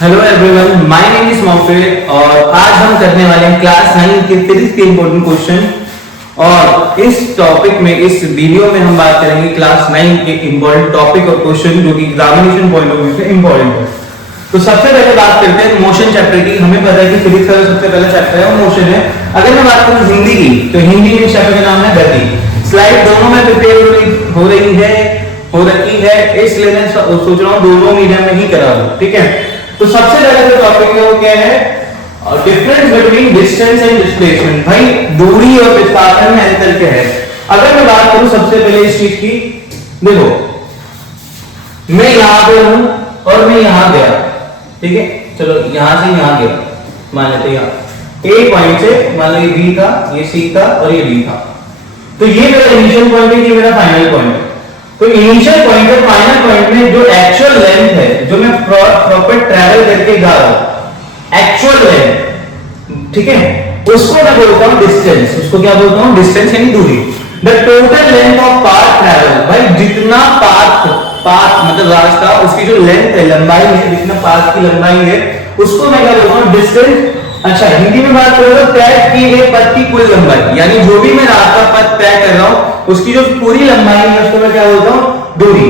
Hello everyone, my name is Maufir और आज हम करने वाले हैं क्लास 9 के फिजिक्स के इंपॉर्टेंट क्वेश्चन। और इस टॉपिक में, इस वीडियो में हम बात करेंगे क्लास 9 के इंपॉर्टेंट टॉपिक और क्वेश्चन जो कि एग्जामिनेशन पॉइंट ऑफ व्यू से इंपॉर्टेंट है। तो सबसे पहले बात करते हैं मोशन चैप्टर की। हमें पता है कि फिजिक्स का सबसे पहला चैप्टर है वो मोशन है। अगर मैं बात करूं हिंदी की, तो हिंदी में चैप्टर का नाम है गति। स्लाइड दोनों में प्रिपेयर हो रखी है, इसलिए मैं सोच रहा हूं दोनों मीडियम में ही करा दूं, ठीक है। तो सबसे पहले जो टॉपिक है वो क्या है, difference between distance and displacement. भाई दूरी और विस्थापन में अंतर क्या है। अगर मैं बात करूं सबसे पहले इस चीज की, देखो मैं यहां पे हूं और मैं यहां गया, ठीक है। चलो यहां से यहां गया, मान लेते हैं यहां ए पॉइंट से, मान लो ये बी था, ये सी था और ये डी था। तो ये मेरा इनिशियल पॉइंट है, ये मेरा फाइनल पॉइंट है। तो इनिशियल पॉइंट और फाइनल पॉइंट में जो एक्चुअल लेंथ है, जो मैं प्रॉपर ट्रैवल करके जा रहा हूं, एक्चुअल लेंथ, ठीक है, उसको मैं बोलता हूं डिस्टेंस। उसको क्या बोलता हूं? डिस्टेंस यानी दूरी। The total length of path travel, भाई जितना पाथ मतलब रास्ता, उसकी जो लेंथ है, लंबाई है, जितना पाथ की लंबाई है, उसको मैं क्या बोलता हूं? डिस्टेंस। अच्छा, हिंदी में बात करें तो तय किए गए पथ की कुल लंबाई, यानी जो भी मैं रास्ता पथ तय कर रहा हूं उसकी जो पूरी लंबाई है उसको मैं क्या बोलता हूं? दूरी।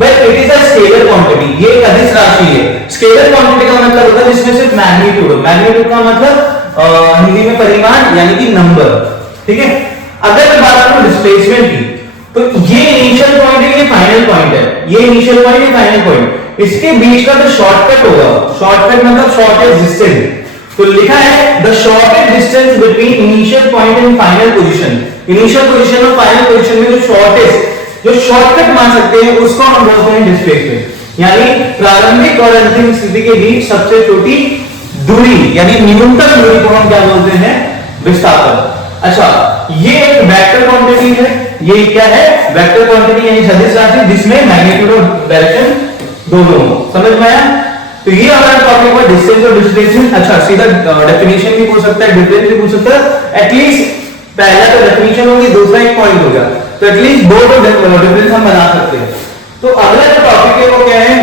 But it is a scalar quantity, ये एक अदिश राशि है। स्केलर क्वांटिटी का मतलब होता है जिसमें सिर्फ मैग्नीट्यूड, मैग्नीट्यूड का मतलब हिंदी में परिमाण यानी कि नंबर, ठीक है। अगर मैं बात करूं डिस्प्लेसमेंट की, तो ये इनिशियल पॉइंट है, ये फाइनल पॉइंट है। ये इनिशियल पॉइंट, ये फाइनल पॉइंट, इसके बीच का जो शॉर्टकट होगा, शॉर्टकट मतलब शॉर्टेस्ट डिस्टेंस, तो लिखा है the shortest distance between initial point and final position. Initial position और फाइनल पोजीशन में जो शॉर्टेस्ट, जो शॉर्टकट मान सकते हैं, उसको हम बोलते हैं डिस्प्लेसमेंट। यानी प्रारंभिक और अंतिम स्थिति के बीच सबसे छोटी दूरी यानी न्यूनतम दूरी को हम क्या बोलते हैं? विस्थापन। अच्छा, ये एक वेक्टर क्वांटिटी है। ये क्या है? वेक्टर क्वांटिटी यानी सदिश राशि जिसमें मैग्नीट्यूड और डायरेक्शन दोनों हो। समझ में आया? तो ये हमारा टॉपिक हुआ डिस्टेंस और डिस्प्लेसमेंट। अच्छा, सीधा डेफिनेशन भी पूछ सकता है, डिफरेंस भी पूछ सकता है। एटलीस्ट पहला तो डेफिनेशन होगी, दूसरा एक पॉइंट होगा, तो एटलीस्ट दो डिफरेंस हम बना सकते हैं। तो अगला जो टॉपिक है वो क्या है?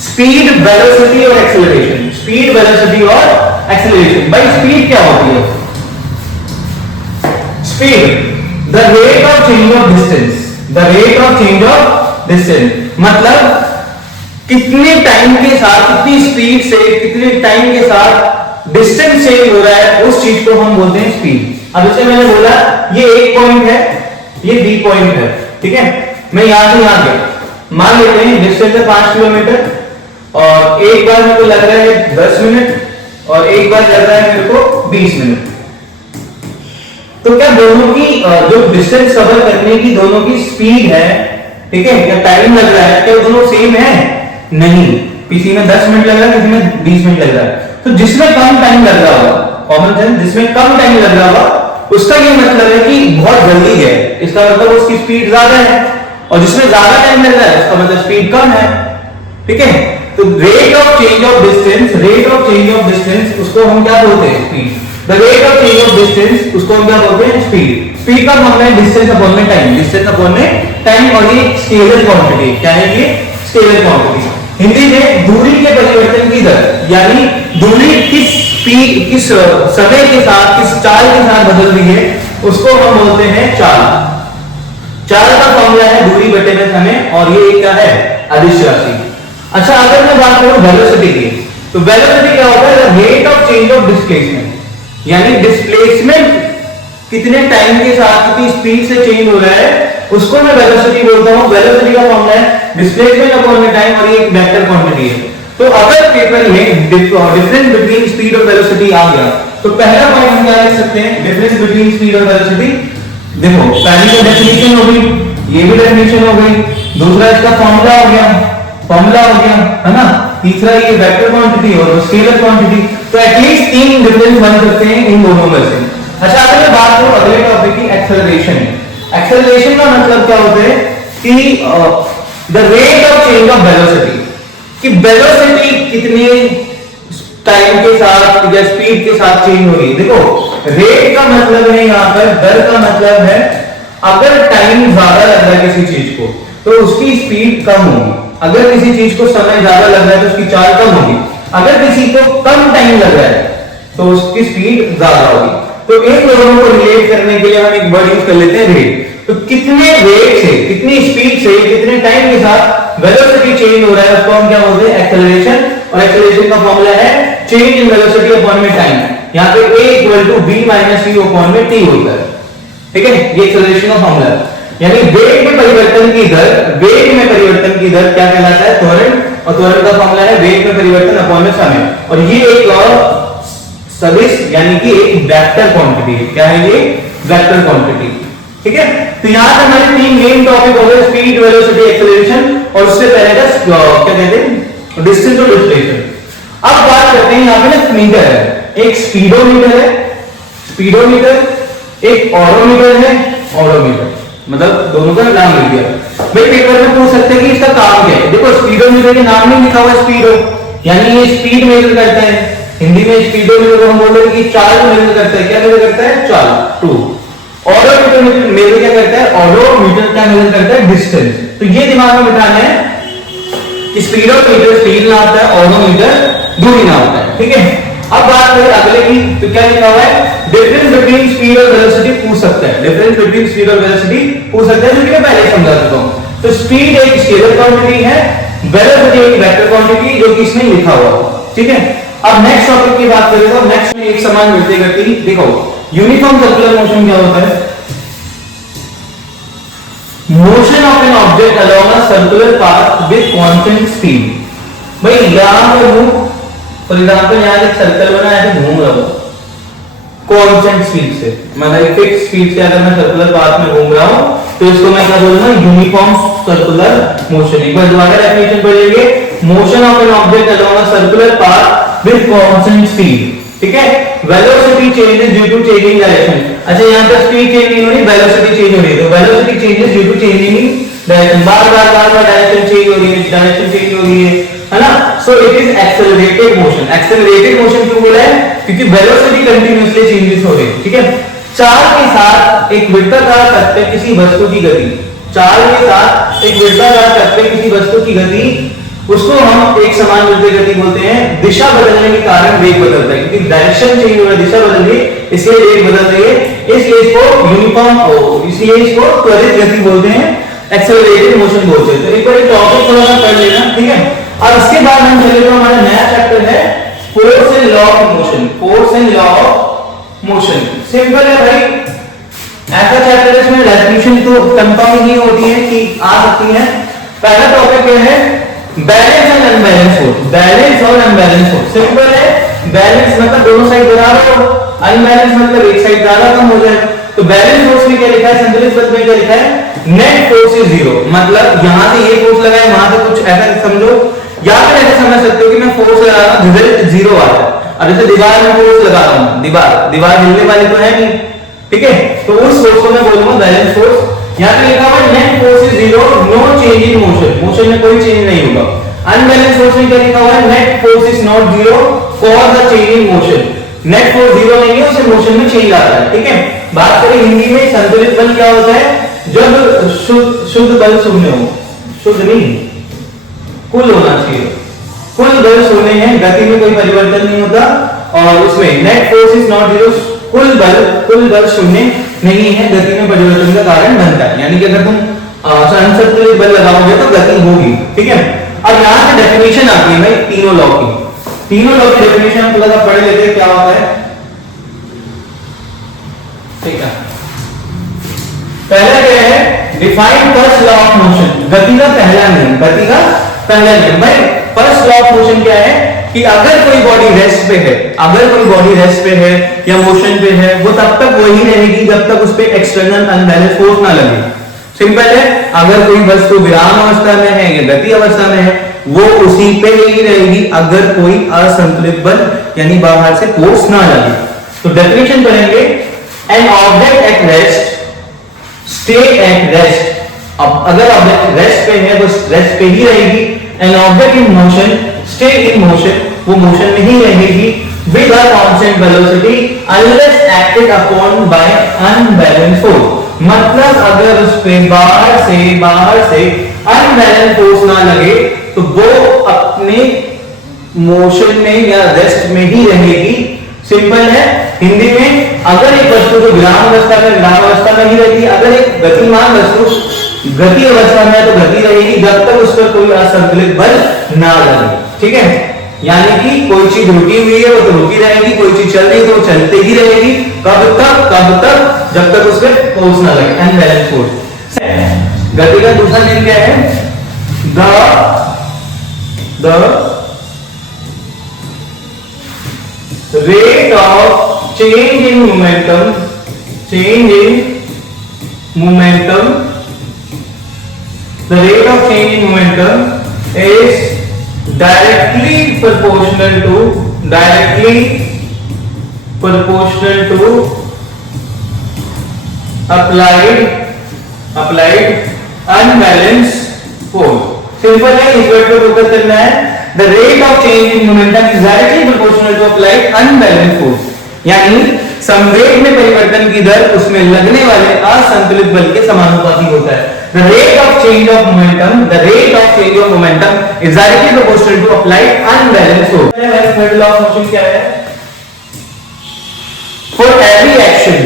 स्पीड, वेलोसिटी और एक्सेलरेशन। स्पीड, वेलोसिटी और एक्सेलरेशन। भाई स्पीड क्या होती है? Speed the rate of change of distance, the rate of change of distance मतलब कितने टाइम के साथ, कितनी स्पीड से, कितने टाइम के साथ डिस्टेंस चेंज हो रहा है, उस चीज को हम बोलते हैं स्पीड। अब जैसे मैंने बोला ये एक पॉइंट है, ये बी पॉइंट है, ठीक है। मैं यहां से यहां गया, मान लेते हैं डिस्टेंस है 5 किलोमीटर, और एक बार मेरे को लग रहा है 10 मिनट और एक बार लग रहा है मेरे को 20 मिनट। तो क्या दोनों की जो डिस्टेंस कवर करने की दोनों की स्पीड है, ठीक है, क्या टाइम लग रहा है, क्या दोनों सेम है? नहीं, किसी में 10 मिनट लग रहा है, किसी में 20 मिनट लग रहा है। तो जिसमें कम टाइम लग रहा होगा, कॉमन सेंस, जिसमें कम टाइम लग रहा होगा उसका ये मतलब है कि बहुत जल्दी है, इसका मतलब उसकी स्पीड ज्यादा है। और जिसमें ज्यादा टाइम लग रहा है उसका मतलब स्पीड कम है, ठीक है। तो rate of change of distance, rate of change of distance उसको हम क्या बोलते हैं? Speed. The rate of change of distance उसको हम क्या बोलते हैं? स्पीड। स्पीड का फॉर्मूला है डिस्टेंस अपॉन में टाइम, डिस्टेंस अपॉन में टाइम, और ये स्केलर क्वांटिटी। क्या है ये? Scalar quantity. हिंदी में दूरी के परिवर्तन की दर, यानी दूरी किस स्पीड, किस समय के साथ, किस चाल के साथ बदल रही है, उसको हम बोलते हैं चाल। चाल का फॉर्मूला है दूरी बटे में समय, और ये क्या है? अदिश राशि। अच्छा, अगर मैं बात करूं वेलोसिटी की, तो वेलोसिटी क्या होता है? Rate of change of displacement, यानी डिस्प्लेसमेंट कितने टाइम के साथ, कितनी स्पीड से चेंज हो रहा है, उसको मैं वेलोसिटी बोलता हूं। वेलोसिटी का फॉर्मूला है डिस्प्लेसमेंट अपॉन में टाइम, और ये एक वेक्टर क्वांटिटी है। तो अगर पेपर में डिफरेंस बिटवीन स्पीड और वेलोसिटी आ गया, तो पहला पॉइंट हम क्या लिख सकते हैं? डिफरेंस बिटवीन स्पीड और वेलोसिटी। देखो पहली तो डेफिनेशन हो गई, ये भी डेफिनेशन हो गई, दूसरा इसका फॉर्मूला हो गया, है ना, तीसरा ये वेक्टर क्वांटिटी और स्केलर क्वांटिटी। तो एटलीस्ट 3 डिफरेंस बन सकते हैं इन दोनों में से। अच्छा, अगर मैं बात करूं अगले टॉपिक की, एक्सेलरेशन। एक्सेलरेशन का मतलब क्या होता है कि the rate of change of velocity, कि वेलोसिटी कितने टाइम के साथ या स्पीड के साथ चेंज हो रही है। देखो रेट का मतलब है यहां पर, दर का मतलब है अगर टाइम ज्यादा लग रहा है किसी चीज को तो उसकी स्पीड कम होगी, अगर किसी चीज को समय ज्यादा लग रहा है तो उसकी चाल कम होगी। अगर किसी को कम टाइम लग रहा है तो उसकी स्पीड ज्यादा होगी। तो इन दोनों को रिलेट करने के लिए हम एक वर्ड यूज कर लेते हैं रेट। तो कितने रेट से, कितनी स्पीड से, कितने टाइम के साथ वेलोसिटी चेंज हो रहा है उसको हम क्या बोलते हैं, एक्सेलरेशन। और एक्सेलरेशन का फॉर्मूला है चेंज इन वेलोसिटी अपॉन में टाइम। यहाँ पे a equal to b minus u upon में t होता है, ठीक है, ये एक्सेलरेशन का फॉर्मूला है। यानी वेग में परिवर्तन की दर, वेग में परिवर्तन की दर क्या कहलाता है, त्वरण। और त्वरण का फॉर्मूला है वेग में परिवर्तन अपॉन में समय। और ये एक और सदिश यानी कि एक वेक्टर क्वांटिटी है। क्या है ये, वेक्टर क्वांटिटी, ठीक है। तो यहां पे हमारे तीन मेन टॉपिक हो गए, स्पीड, वेलोसिटी, एक्सेलरेशन। और उससे पहले का क्या कहते हैं, डिस्टेंस और डिस्प्लेसमेंट। अब बात करते हैं, यहां पे ना मीटर है, एक स्पीडोमीटर है, स्पीडोमीटर, एक ऑडोमीटर है, ऑडोमीटर। मतलब दोनों का नाम लिख दिया। भाई पेपर में पूछ सकते हैं कि इसका काम क्या है। देखो स्पीडोमीटर के नाम में लिखा हुआ है स्पीडो, यानी ये स्पीड मेजर करता है। हिंदी में स्पीडोमीटर को हम बोल रहे हैं कि चाल मेजर करता है। क्या मेजर करता है, चाल, टू। ऑडोमीटर मेजर क्या करता है, ऑडोमीटर क्या मेजर करता है, डिस्टेंस। तो ये दिमाग में बिठाना है कि स्पीडोमीटर स्पीड नापता है, ऑडोमीटर दूरी नापता है, ठीक है। अब बात करें अगले की, तो क्या लिखा हुआ है, डिफरेंस बिटवीन स्पीड और वेलोसिटी पूछ सकता है। डिफरेंस बिटवीन स्पीड और वेलोसिटी पूछ सकता है, जो कि मैं पहले समझा चुका हूं। तो स्पीड एक स्केलर क्वांटिटी है, वेलोसिटी एक वेक्टर क्वांटिटी, जो कि इसमें लिखा हुआ है, ठीक है। अब नेक्स्ट टॉपिक की बात करें तो नेक्स्ट में एक समान मिलती करती, देखो यूनिफॉर्म सर्कुलर मोशन क्या होता है, motion of an object along a circular path with constant speed. भाई यहां पर हूं, फॉर एग्जांपल यहां एक सर्कल बना है, घूम रहा हूं कांस्टेंट स्पीड से, मतलब एक फिक्स स्पीड से अगर मैं सर्कुलर पाथ में घूम रहा हूं तो इसको मैं क्या बोलूंगा, यूनिफॉर्म सर्कुलर मोशन। एक बार दोबारा डेफिनेशन पढ़ लीजिए, motion of an object along a circular path with constant speed, ठीक है। Velocity changes due to changing direction. अच्छा यहां पर स्पीड चेंज नहीं हो रही, वेलोसिटी चेंज हो रही है। तो velocity changes due to changing direction, बार-बार डायरेक्शन चेंज हो रही है, डायरेक्शन चेंज हो रही है ना। So it is accelerated motion. Accelerated motion क्यों बोला है, क्योंकि वेलोसिटी कंटीन्यूअसली चेंजेस हो रही है, ठीक है। चाल के साथ एक वृत्ताकार तट पे किसी वस्तु की गति, चाल के साथ एक वृत्ताकार तट पे किसी वस्तु की गति, उसको हम एक समान वृत्तीय गति बोलते हैं। दिशा बदलने के कारण वेग बदलता है, क्योंकि डायरेक्शन चेंज हो रहा है, दिशा बदल रही है, इसलिए वेग बदल रही है। इसलिए इसको यूनिफॉर्म, इसलिए इसको त्वरित गति बोलते हैं, एक्सेलरेटेड मोशन बोलते हैं। तो एक बार टॉपिक थोड़ा सा पढ़ लेना, ठीक है। अब इसके बाद हम चले तो हमारा नया चैप्टर है force and law of motion. Force and law of motion simple है भाई, ऐसा चैप्टर है इसमें डेफिनेशन तो कंफर्म ही होती है कि आ सकती है। पहला टॉपिक क्या है, balance and unbalance force. Balance और अनबैलेंस फोर्स सिंपल है, बैलेंस मतलब दोनों साइड बराबर हो, अनबैलेंस मतलब एक साइड ज्यादा कम हो जाए। तो बैलेंस फोर्स में क्या लिखा है, संतुलित पद में क्या लिखा है, नेट फोर्स इज जीरो। मतलब यहां से ये फोर्स लगा है, वहां से कुछ ऐसा समझो, या फिर ऐसा समझ सकते हो कि मैं फोर्स लगा रहा हूं, रिजल्ट जीरो आ रहा है। अब जैसे दीवार में फोर्स लगा रहा हूं, दीवार हिलने वाली तो है नहीं, ठीक है। तो उस फोर्स को मैं बोलूंगा बैलेंस फोर्स। यहां पे लिखा हुआ है net force is zero, no change in motion, motion में कोई चेंज नहीं होगा। अनबैलेंस फोर्स में क्या लिखा हुआ है, net force is not zero for the change in motion. Net force zero नहीं है, उसे मोशन में चेंज आता है, ठीक है। बात करें हिंदी में, संतुलित बल क्या होता है, जब शुद्ध बल शून्य हो, शुद्ध नहीं कुल होना चाहिए, कुल बल शून्य है, गति में कोई परिवर्तन नहीं होता, और उसमें net force is not zero, कुल बल शून्य नहीं है, गति में परिवर्तन का कारण बनता है। यानी कि अगर तुम असंतुलित बल लगाओगे तो गति होगी, ठीक है। अब यहां से डेफिनेशन आती है भाई तीनों लॉ की। तीनों लॉ की डेफिनेशन हम थोड़ा सा पढ़ लेते हैं क्या होता है, ठीक है। पहला क्या है, define first law of motion. गति का पहला नियम, गति का पहला नियम भाई फर्स्ट लॉ ऑफ मोशन क्या है कि अगर कोई बॉडी रेस्ट पे है, अगर कोई बॉडी रेस्ट पे है या मोशन पे है, वो तब तक वही रहेगी जब तक उस पे एक्सटर्नल अनबैलेंस फोर्स ना लगे। सिंपल है, अगर कोई वस्तु विराम अवस्था में है या गति अवस्था में है, वो उसी पे ही रहेगी अगर कोई असंतुलित बल यानी बाहर से फोर्स ना लगे। तो डेफिनेशन करेंगे, an object at rest stay at rest. अब अगर ऑब्जेक्ट रेस्ट पे है वो रेस्ट पे ही रहेगी। An object in motion stay in motion, वो मोशन में ही रहेगी with a constant velocity unless acted upon bye unbalanced force. मतलब अगर उस पे बाहर से अनबैलेंस्ड फोर्स ना लगे तो वो अपने मोशन में या रेस्ट में ही रहेगी। सिंपल है। हिंदी में अगर एक वस्तु जो विराम अवस्था में ही रहती है, अगर एक गतिमान वस्तु गति अवस्था में है तो गति रहेगी जब तक उस पर कोई असंतुलित बल ना लगे। ठीक है, यानी कि कोई चीज रुकी हुई है वो तो रुकी रहेगी, कोई चीज चल रही है तो वो चलते ही रहेगी। कब तक जब तक उस पर फोर्स ना लगे, अनबैलेंस फोर्स। गति का दूसरा नियम क्या है? The rate of change in momentum the rate of change in momentum is directly proportional to applied unbalanced force। Simple है, इस वर्ड पर फोकस करना है। The rate of change in momentum is directly proportional to applied unbalanced force, यानी संवेग में परिवर्तन की दर उसमें लगने वाले असंतुलित बल के समानुपाती होता है। The rate of change of momentum is directly proportional to applied unbalanced force। Third law of motion क्या है? For every action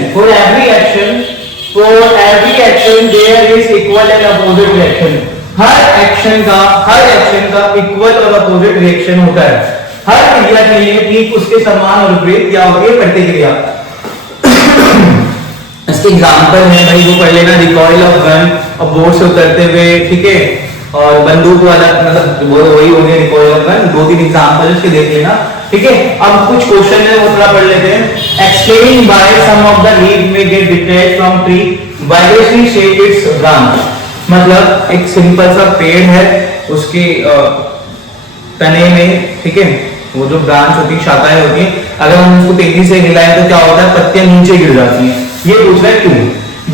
there is equal and opposite reaction। Her action का इक्वल और अपोजिट रिएक्शन होता है। हर क्रिया के लिए ठीक उसके समान और विपरीत क्या होती है? प्रतिक्रिया। इसके एग्जांपल है भाई, वो पढ़ लेना, रिकॉइल ऑफ गन और बोर्ड से उतरते हुए, ठीक है, और बंदूक वाला, मतलब वो वही हो गया रिकॉइल ऑफ गन। 2-3 एग्जांपल इसके देख लेना, ठीक है। अब कुछ क्वेश्चन है वो थोड़ा पढ़ लेते हैं। Explain why some of the leaf में get detached from tree vibrationally shape its branch. मतलब एक सिंपल सा पेड़ है, उसके तने में, ठीक है, वो जो ब्रांच होती है, शाखाएं होती हैं, अगर हम उसको तेजी से हिलाएं तो क्या होता है? पत्तियां नीचे गिर जाती हैं। ये पूछ रहा है क्यों?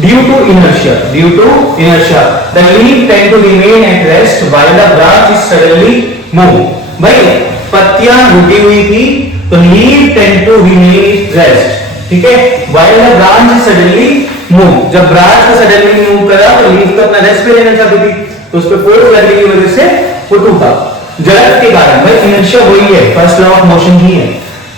Due to inertia the leaf tend to remain at rest while the branch is suddenly move. भाई पत्तियां रुकी हुई थी तो leaf tend to remain at rest, ठीक है, while the branch is suddenly move. जब ब्रांच को सडनली मूव करा तो लीफ तो अपना रेस्ट पे रहना चाहती थी, तो उस पर फोर्स लगने की वजह से वो टूटा, जड़त्व के कारण। भाई इनर्शिया वही है, फर्स्ट लॉ ऑफ मोशन ही है।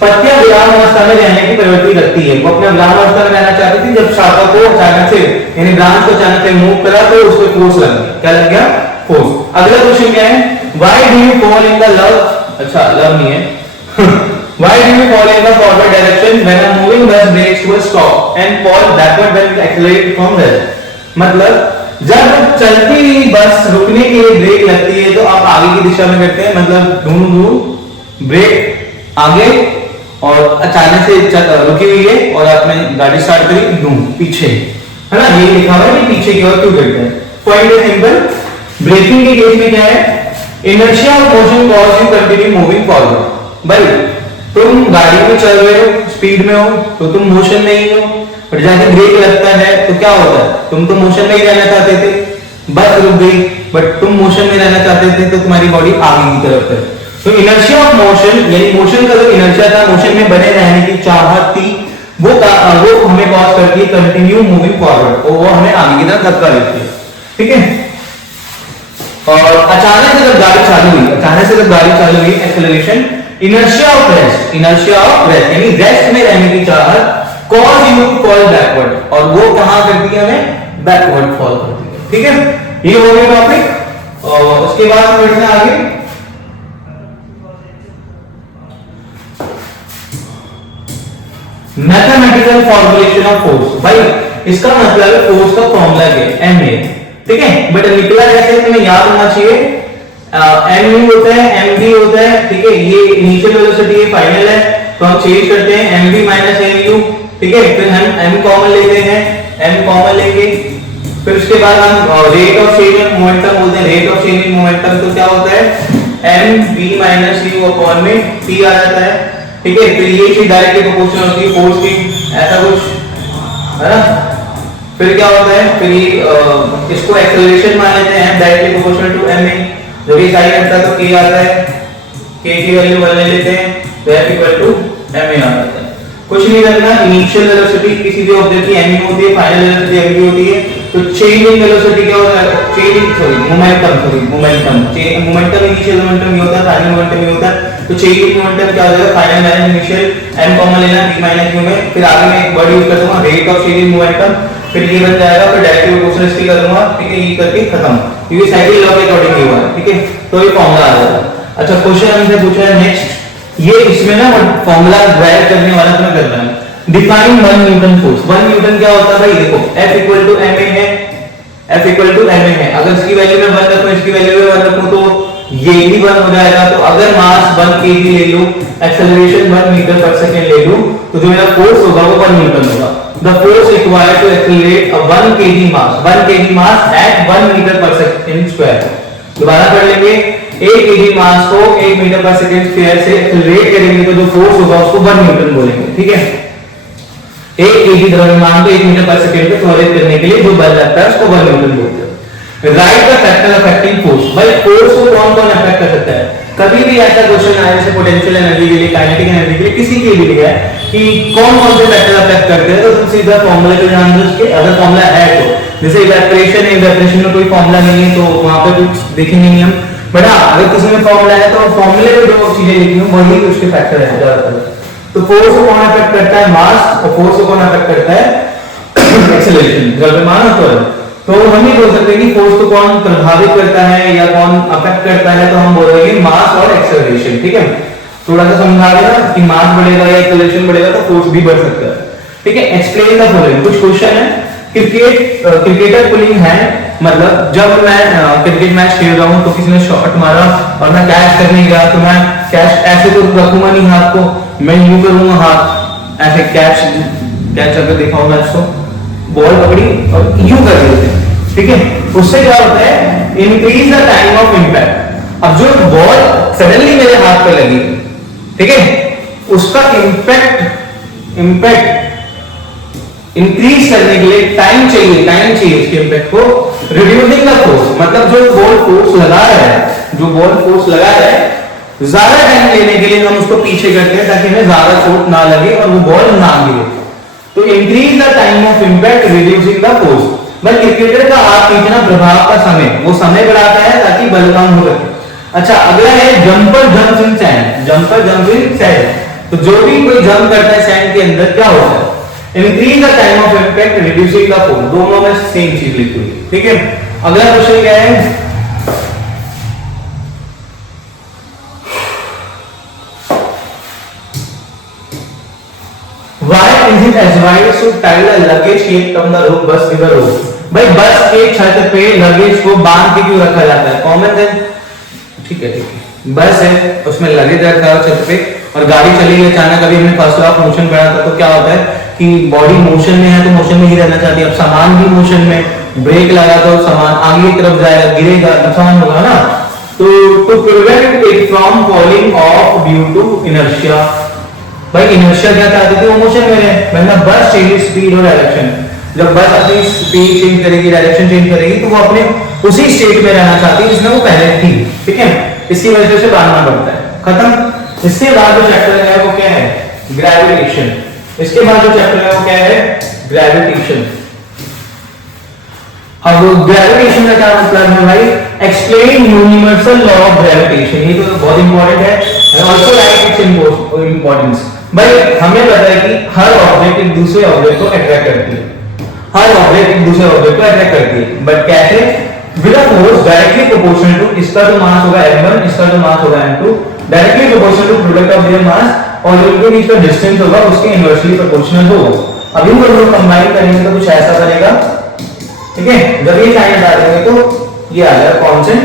पत्तियां विराम अवस्था में रहने की प्रवृत्ति रखती है। वो अपने विराम अवस्था में रहना चाहती थी, जब शाखा को अचानक से, यानी ब्रांच को अचानक से मूव करा तो उस पर फोर्स लग गया। क्या लग गया? फोर्स। अगला क्वेश्चन क्या है? Why do you fall in the love, अच्छा लव नहीं है Why do you fall in the forward direction when a moving bus brakes to a stop and fall backward when it accelerates from rest? मतलब जब चलती हुई बस रुकने के लिए ब्रेक लगती है तो आप आगे की दिशा में करते हैं, मतलब धूम ब्रेक आगे, और अचानक से रुकी हुई है और आपने गाड़ी स्टार्ट करी धूम पीछे, है ना? ये लिखा हुआ है कि पीछे की ओर क्यों करते हैं। पॉइंट है सिंपल। ब्रेकिंग के केस में क्या है? Inertia of motion cause you continue moving forward. भाई तुम गाड़ी में चल रहे हो, स्पीड में हो, तो तुम मोशन में ही हो, पर जाके ब्रेक लगता है तो क्या होता है? तुम तो मोशन में ही रहना चाहते थे, बस रुक गई, बट तुम मोशन में रहना चाहते थे तो तुम्हारी बॉडी आगे की तरफ है। तो इनर्शिया ऑफ मोशन, यानी मोशन का जो इनर्शिया था, मोशन में बने रहने की चाहत थी, वो हमें कॉज करती है कंटिन्यू मूविंग फॉरवर्ड, और वो हमें आगे की तरफ धक्का देती है, ठीक है। और अचानक से जब गाड़ी चालू हुई, एक्सेलरेशन, इनर्शिया ऑफ रेस्ट, यानी रेस्ट में रहने की चाहत cause you to fall backward, और वो कहां करती है? हमें बैकवर्ड फॉल करती है, ठीक है। ये हो गया टॉपिक। और उसके बाद हम बढ़ते हैं आगे। Mathematical formulation of force. भाई इसका मतलब है फोर्स का फॉर्मूला है MA, ठीक है, बट निकला कैसे तुम्हें याद होना चाहिए। MU होता है, MV होता है, ठीक है, ये इनिशियल वेलोसिटी है, फाइनल है, तो हम चेंज करते हैं MV माइनस MU, ठीक है, फिर हम M कॉमन लेते हैं, M कॉमन लेंगे, फिर उसके बाद हम rate of change in momentum बोलते हैं, rate of change in momentum, तो क्या होता है? MV माइनस U अपॉन में T आ जाता है, ठीक है। फिर ये चीज डायरेक्टली प्रोपोर्शनल होती है फोर्स की, ऐसा कुछ है ना। फिर क्या होता है? फिर ये इसको एक्सेलरेशन मान लेते हैं, डायरेक्टली प्रोपोर्शनल टू ma, जब ये साइन हटता है तो k आता है, k की वैल्यू 1 ले लेते हैं, तो f इक्वल टू ma आ जाता है। कुछ नहीं करना, इनिशियल वेलोसिटी किसी भी ऑब्जेक्ट की mu होती है, फाइनल वेलोसिटी mv होती है, तो चेंज इन वेलोसिटी क्या होता है, मोमेंटम इनिशियल मोमेंटम ये होता है, फाइनल मोमेंटम ये होता है। तो चेंज इन मोमेंटम क्या हो जाएगा, final minus initial, m common लेना, v माइनस u में, फिर आगे मैं एक वर्ड यूज कर दूंगा rate of change in momentum, फिर ये बन जाएगा, फिर डायरेक्टली प्रोपोर्शनल इसकी कर दूंगा, ठीक है, ये करके खत्म, क्योंकि साइकिल लॉ के अकॉर्डिंग ये हुआ है, ठीक है। तो ये फॉर्मूला आ जाएगा। अच्छा क्वेश्चन हमसे पूछा है नेक्स्ट, ये इसमें ना फॉर्मूला ड्राइव करने वाला तुम्हें करना है। Define 1 Newton force. 1 न्यूटन क्या होता है भाई, देखो F इक्वल टू ma है, F इक्वल टू ma है। अगर इसकी वैल्यू में 1 रखूं, इसकी वैल्यू में 1 रखूं, तो ये भी 1 हो जाएगा। तो अगर मास 1 kg ले लूं, एक्सेलरेशन 1 मीटर पर सेकंड ले लूं, तो जो मेरा फोर्स होगा वो 1 न्यूटन होगा। The force required to accelerate a 1 kg mass, 1 kg mass at 1 metre per second square. दोबारा पढ़ लेंगे, 1 kg मास को 1 मीटर पर सेकंड स्क्वायर से एक्सेलरेट करेंगे तो जो फोर्स होगा उसको 1 न्यूटन बोलेंगे, ठीक है। 1 kg द्रव्यमान को 1 मीटर पर सेकंड पे त्वरित करने के लिए जो बल लगता है उसको 1 न्यूटन बोलते हैं। Right the factor affecting force. भाई फोर्स को कौन कौन अफेक्ट कर सकता है, कभी भी ऐसा क्वेश्चन आया जैसे पोटेंशियल एनर्जी के लिए, काइनेटिक एनर्जी के लिए, किसी के लिए है कि कौन कौन से फैक्टर अफेक्ट करते हैं, तो तुम सीधा फॉर्मूला पे ध्यान दो उसके। अगर फॉर्मूला है तो जैसे इवेपोरेशन है, इवेपोरेशन में कोई फॉर्मूला नहीं है तो वहां पे कुछ देखेंगे नहीं हम, बट हाँ अगर किसी में फॉर्मूला है तो फॉर्मूले में जो चीजें लिखी हो वही उसके फैक्टर है ज्यादातर। तो फोर्स को कौन अफेक्ट करता है, मास, और फोर्स को कौन अफेक्ट करता है, एक्सेलरेशन, द्रव्यमान और त्वरण। तो हम ये बोल सकते हैं कि फोर्स को कौन प्रभावित करता है या कौन अफेक्ट करता है, तो हम बोलेंगे मास और एक्सेलरेशन, ठीक है। थोड़ा सा समझा देना कि मास बढ़ेगा या एक्सेलरेशन बढ़ेगा तो फोर्स भी बढ़ सकता है, ठीक है। Explain the following. कुछ क्वेश्चन है, क्रिकेटर पुलिंग है, मतलब जब मैं क्रिकेट मैच खेल रहा हूं तो किसी ने शॉट मारा और मैं कैच करने गया, तो मैं कैच ऐसे तो रखूंगा नहीं हाथ को, मैं यूं करूंगा हाथ ऐसे, कैच अगर देखा होगा इसको, बॉल पकड़ी और यूं कर देते हैं, ठीक है। उससे क्या होता है, increase the time of impact. अब जो बॉल सडनली मेरे हाथ पे लगी, ठीक है, उसका इंपैक्ट इंक्रीज करने के लिए टाइम चाहिए उसके इंपैक्ट को। रिड्यूसिंग द फोर्स, मतलब जो बॉल फोर्स लगा रहा है ज्यादा टाइम लेने के लिए हम उसको पीछे करते हैं ताकि हमें ज्यादा चोट ना लगे और वो बॉल ना गिरे। तो increase the time of impact, reducing the force. भाई क्रिकेटर का हाथ खींचना प्रभाव का समय, वो समय बढ़ाता है ताकि बल कम हो सके। अच्छा अगला है जंपर जंप्स इन सैंड। जंपर जंप्स इन सैंड, तो जो भी कोई जंप करता है सैंड के अंदर क्या होता है, increase the time of impact, reducing the force. दोनों में सेम चीज लिखी हुई है, ठीक है। अगला क्वेश्चन क्या है, why is it advised to tie the luggage cage from the rope bus to the rope? भाई बस के छत पे लगेज को बांध के क्यों रखा जाता है, कॉमन सेंस, ठीक है बस है उसमें लगेज रखा है छत पे और गाड़ी चली गई अचानक, अभी हमने फर्स्ट ऑफ मोशन पढ़ा था, तो क्या होता है कि बॉडी मोशन में है तो मोशन में ही रहना चाहती है। अब सामान भी मोशन में, ब्रेक लगा तो सामान आगे की तरफ जाएगा, गिरेगा, नुकसान होगा ना। तो to prevent it from falling off due to inertia. भाई इनर्शिया क्या चाहती थी, वो मोशन में रहे। मतलब बस चेंज स्पीड और डायरेक्शन, जब बस अपनी स्पीड चेंज करेगी, डायरेक्शन चेंज करेगी, तो वो अपने उसी स्टेट में रहना चाहती है जिसमें वो पहले थी, ठीक है। इसकी वजह से बांधना पड़ता है, खत्म। इसके बाद जो चैप्टर है वो क्या है, ग्रेविटेशन। इसके बाद जो चैप्टर है वो क्या है, ग्रेविटेशन। अब ग्रेविटेशन का क्या मतलब है भाई, explain universal law of gravitation. ये तो बहुत इंपॉर्टेंट है, ऑल्सो राइट इट्स इंपॉर्टेंस। भाई हमें पता है कि हर ऑब्जेक्ट एक दूसरे ऑब्जेक्ट को अट्रैक्ट करती है, हर ऑब्जेक्ट एक दूसरे ऑब्जेक्ट को अट्रैक्ट करती है, बट कैसे, with a force directly proportional to, इसका जो मास होगा m1, इसका जो मास होगा m2, directly proportional to product of their mass, और जो इनके बीच का डिस्टेंस होगा उसके इनवर्सली प्रोपोर्शनल होगा। अब इन दोनों को कंबाइन करेंगे तो कुछ ऐसा बनेगा, ठीक है। जब ये साइन हटा देंगे तो ये आ जाएगा कांस्टेंट,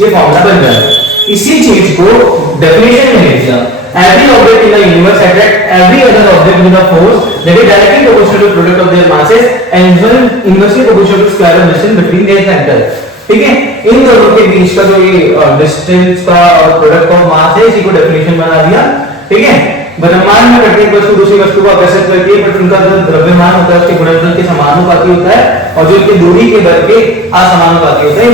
ये फॉर्मूला बन जाएगा। इसी चीज को डेफिनेशन में लिख दिया, every object in the universe attract every other object with a force that is directly proportional to product of their masses and inversely proportional to square of distance between their center, ठीक है। इन दोनों के बीच का जो ये distance का और product of mass है, इसी को डेफिनेशन बना दिया, ठीक है। द्रव्यमान में प्रत्येक वस्तु दूसरी वस्तु को आकर्षित करती है, बट उनका जो द्रव्यमान होता है उसके गुणनफल के समानुपाती होता है, और जो इनकी दूरी के दर के असमानुपाती होता है,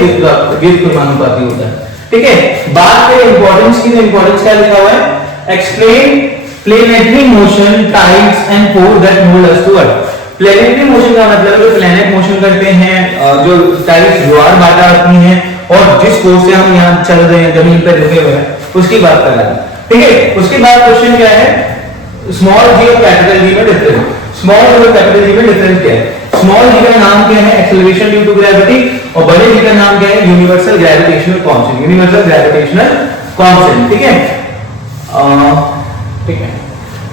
व्युत्क्रमानुपाती होता है, ठीक है। बात करें इंपॉर्टेंस की, तो इंपॉर्टेंस क्या लिखा हुआ है, explain planetary motion, tides and force that mould us to earth. Planetary motion का मतलब जो प्लेनेट मोशन करते हैं, जो टाइप्स ज्वार भाटा आती हैं और जिस फोर्स से हम यहाँ चल रहे हैं, जमीन पर रुके हुए हैं, उसकी बात कर रहा है। ठीक है, उसके बाद क्वेश्चन क्या है, स्मॉल जी और कैपिटल जी में डिफरेंस। स्मॉल जी और कैपिटल जी में डिफरेंस क्या है? स्मॉल जी का नाम क्या है? एक्सेलरेशन ड्यू टू ग्रेविटी, और बड़े जी का नाम क्या है? Universal gravitational constant. Universal gravitational constant. ठीक है, ठीक है,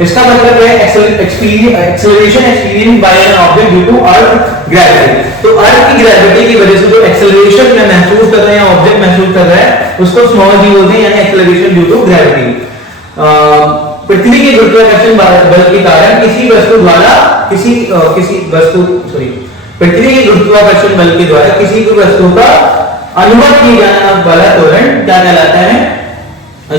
इसका मतलब है acceleration experience by an object due to earth gravity. तो अर्थ की ग्रेविटी की वजह से जो एक्सेलरेशन में महसूस कर रहे हैं, ऑब्जेक्ट महसूस कर रहा है, उसको स्मॉल जी बोलते हैं, यानी एक्सेलरेशन ड्यू टू ग्रेविटी। पृथ्वी के गुरुत्वाकर्षण बल के कारण किसी वस्तु द्वारा पृथ्वी के गुरुत्वाकर्षण बल के द्वारा किसी भी वस्तु का अनुभव किया जाने वाला त्वरण क्या कहलाता है?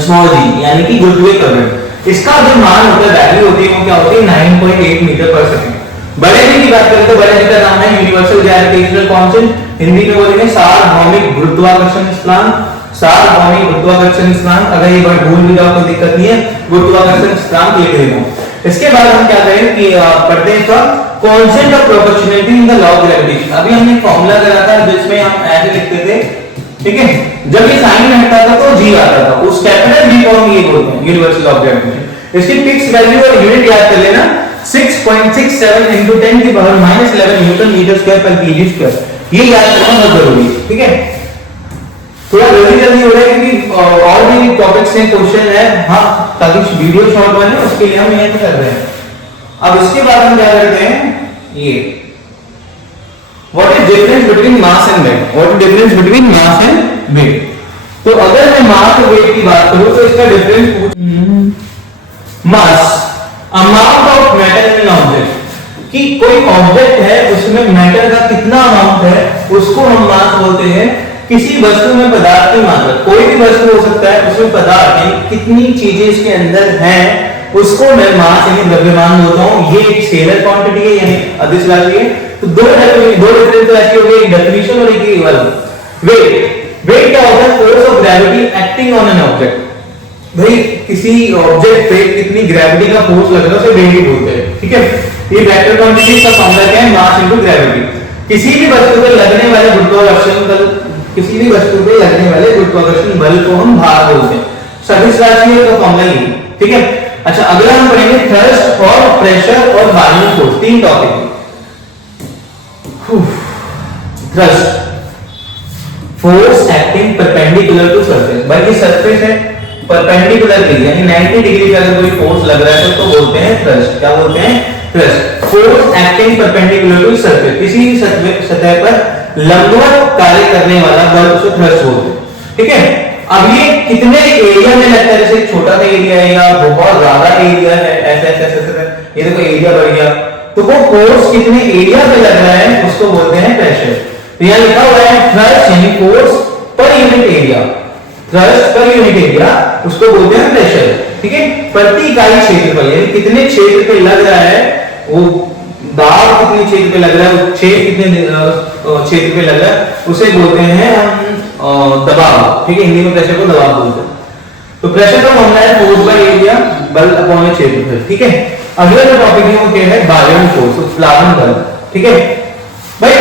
स्मॉल जी, यानी कि गुरुत्वीय त्वरण। इसका जो मान होता है, वैल्यू होती है, वो क्या होती है? 9.8 मीटर पर सेकंड। बड़े जी की बात करें तो बड़े जी का नाम है यूनिवर्सल ग्रेविटेशनल कांस्टेंट, हिंदी में बोलेंगे सार्वभौमिक गुरुत्वाकर्षण स्थिरांक। सार्वभौमिक गुरुत्वाकर्षण स्थिरांक, अगर ये वर्ड भूल भी जाओ तो दिक्कत नहीं है, गुरुत्वाकर्षण स्थिरांक लिख देना। इसके बाद हम क्या करें कि पढ़ते हैं इसका constant of proportionality in the law of gravitation. अभी हमने फॉर्मूला करा था जिसमें हम ऐसे लिखते थे, ठीक है, जब ये साइन में हटता था तो जी आता था, उस कैपिटल जी को हम ये बोलते हैं यूनिवर्सल ऑफ ग्रेविटेशन। इसकी फिक्स वैल्यू और यूनिट याद कर लेना, 6.67 into 10 की पावर -11 न्यूटन मीटर स्क्वायर पर केजी स्क्वायर। ये याद करना बहुत जरूरी है। ठीक है, थोड़ा जल्दी हो रहा है क्योंकि और भी टॉपिक्स हैं, क्वेश्चन है, हाँ, ताकि वीडियो शॉर्ट बने, उसके लिए हम ये कर रहे हैं। अब इसके बाद हम क्या करते हैं, ये what is difference between mass and weight. What is difference between mass and weight? तो अगर मैं मास और वेट की बात करूं तो इसका difference mass, amount of matter in object, कि कोई ऑब्जेक्ट है उसमें मैटर का कितना अमाउंट है, उसको हम मास बोलते हैं। किसी वस्तु में पदार्थ की मात्रा, कोई भी वस्तु हो सकता है, उसमें पदार्थ है, कितनी चीजें इसके अंदर हैं, उसको मैं मास यानी द्रव्यमान बोलता हूं। ये एक स्केलर क्वांटिटी है, यानी अदिश राशि है। तो दो डिफरेंस तो ऐसे हो गए, एक डेफिनेशन और एक इक्वल। वेट क्या होता है? Force of gravity acting on an object. भाई किसी ऑब्जेक्ट पे कितनी ग्रेविटी का फोर्स लग रहा है, उसे वेट बोलते हैं। ठीक है, ये वेक्टर क्वांटिटी का फॉर्मूला क्या है? Mass into gravity. किसी भी वस्तु पे लगने वाले गुरुत्वाकर्षण बल, किसी भी वस्तु पे लगने वाले गुरुत्वाकर्षण बल को हम भार बोलते हैं। सदिश राशि का फॉर्मूला ये। ठीक है, अच्छा, अगला हम पढ़ेंगे थ्रस्ट और प्रेशर और बाइंडिंग फोर्स। तीन टॉपिक है। Thrust, force acting perpendicular to surface. भाई ये सरफेस है, परपेंडिकुलर की, यानी 90 डिग्री का अगर कोई फोर्स लग रहा है तो बोलते हैं थ्रस्ट। क्या बोलते हैं? Thrust. Force acting perpendicular to surface, किसी भी सतह पर लंबवत कार्य करने वाला बल, उसे थ्रस्ट बोलते हैं। ठीक है, अब ये कितने एरिया में लगता है? जैसे छोटा सा एरिया है या बहुत ज्यादा एरिया है, ऐसे ऐसे ऐसे, ये देखो एरिया बढ़ गया, तो वो फोर्स कितने एरिया पे लग रहा है उसको बोलते हैं प्रेशर। तो यहां लिखा हुआ है थ्रस्ट यानी force per unit area, thrust per unit area उसको बोलते हैं प्रेशर। ठीक है, प्रति इकाई क्षेत्रफल, यानी कितने क्षेत्र पे लग रहा है, वो दाब कितने क्षेत्र पे लग रहा है, वो छेद कितने क्षेत्र पे लग रहा है, उसे बोलते हैं हम दबाव। ठीक है, हिंदी में प्रेशर को दबाव बोलते हैं। तो प्रेशर का फॉर्मूला है फोर्स बाय एरिया बल अपॉन क्षेत्रफल। ठीक है, अगला जो टॉपिक है वो क्या है? बायोन फोर्स, उत्प्लावन बल। ठीक है भाई,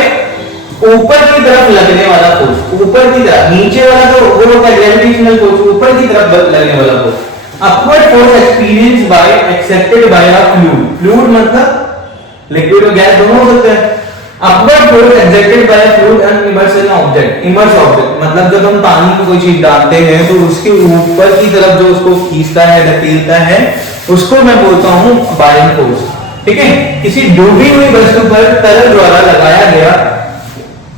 ऊपर की तरफ लगने वाला फोर्स, ऊपर की तरफ, नीचे वाला तो वो होता है ग्रेविटेशनल फोर्स, ऊपर की तरफ लगने वाला force. Upward force experience by accepted by a fluid. Fluid मतलब लिक्विड और गैस दोनों हो सकते हैं। Upward force exerted by fluid and immersive object. Immerse object मतलब जब हम पानी में कोई चीज डालते हैं तो उसके ऊपर की तरफ जो उसको खींचता है, धकेलता है, उसको मैं बोलता हूं बायोन फोर्स। ठीक है, किसी डूबी हुई वस्तु पर तरल द्वारा लगाया गया,